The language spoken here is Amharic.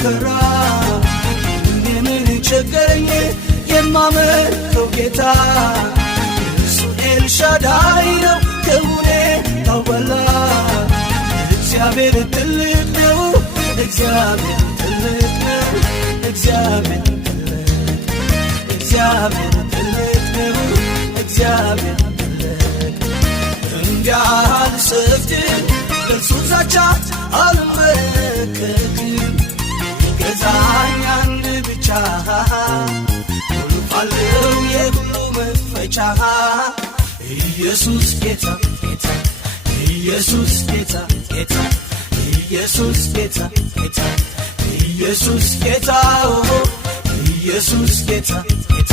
ከራ ምን ቸገረኝ የማመልከው ጌታ እሱ ኤልሻዳይ ነው ከሁኔታው በላይ እግዚአብሔር ትልቅ ነው እግዚአብሔር ትልቅ ነው እግዚአብሔር ትልቅ ነው እግዚአብሔር ትልቅ እንዲያል ሰፍትን በሱ ዛቻ አልመለከትም ገዛኝ አንድ ብቻ ሁሉ የሁሉ መፈቻ ኢየሱስ ጌታ ጌታ ኢየሱስ ጌታ ጌታ ኢየሱስ ጌታ ጌታ ኢየሱስ ጌታ ኢየሱስ ጌታ ጌታ